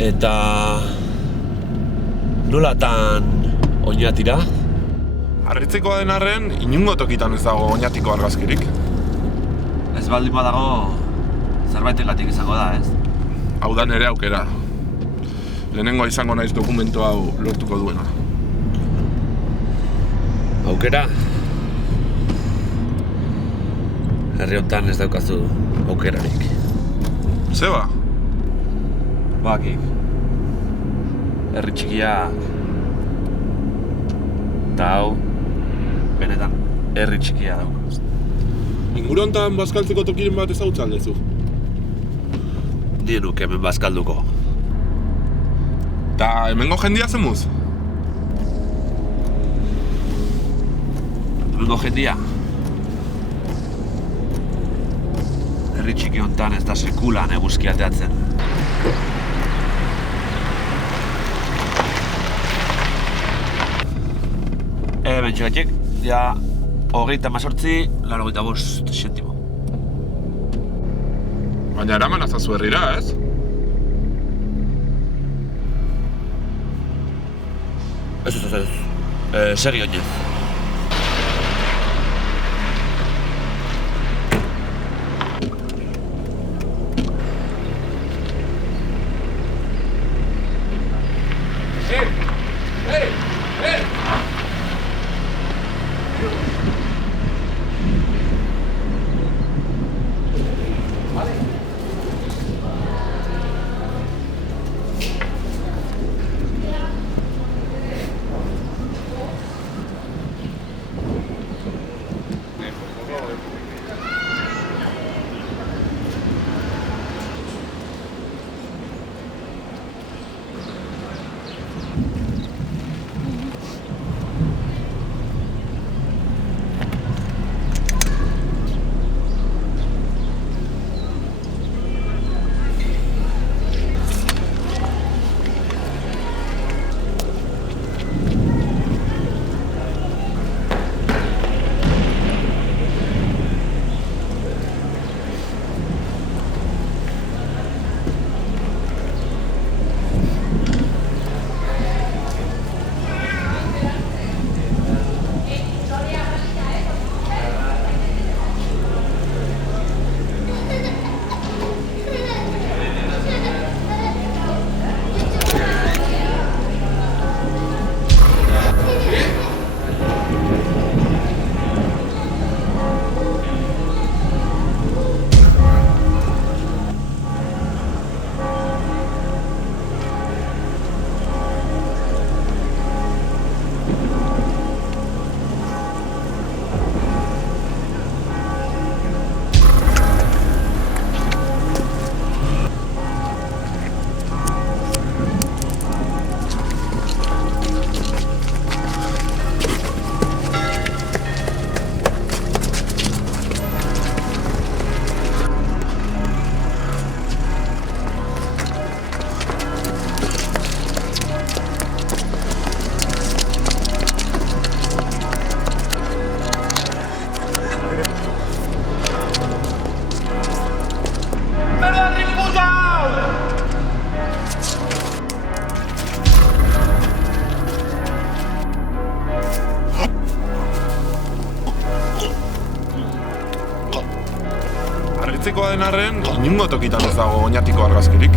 Eta... nolatan oinatira? Harritzekoa den arren, inungo tokitan ez dago oinatiko argazkirik. Ez baldin badago, zerbaitegatik izango da, ez? Hau da nere aukera. Lehenengoa izango naiz dokumentu hau lortuko duena. Aukera? Herri honetan ez daukazu aukerarik. Zeba? Bakik. Herri txikia... eta hau... benetan herri txikia daukaz. Inguru honetan bazkaltzeko tokiren bat ezagutza aldezu. Nien nuke hemen bazkalduko. Eta hemengo jendia zemuz? Hemengo jendia? Herri txiki honetan ez da sekulan eguzkia ateatzen. Bentsugatik, ja 38,85 zentimo. Baina eraman azazu herrira, ez? Ez. Segi oinez. Harritzekoa den arren, inungo tokitan ez dago oinatiko argazkirik.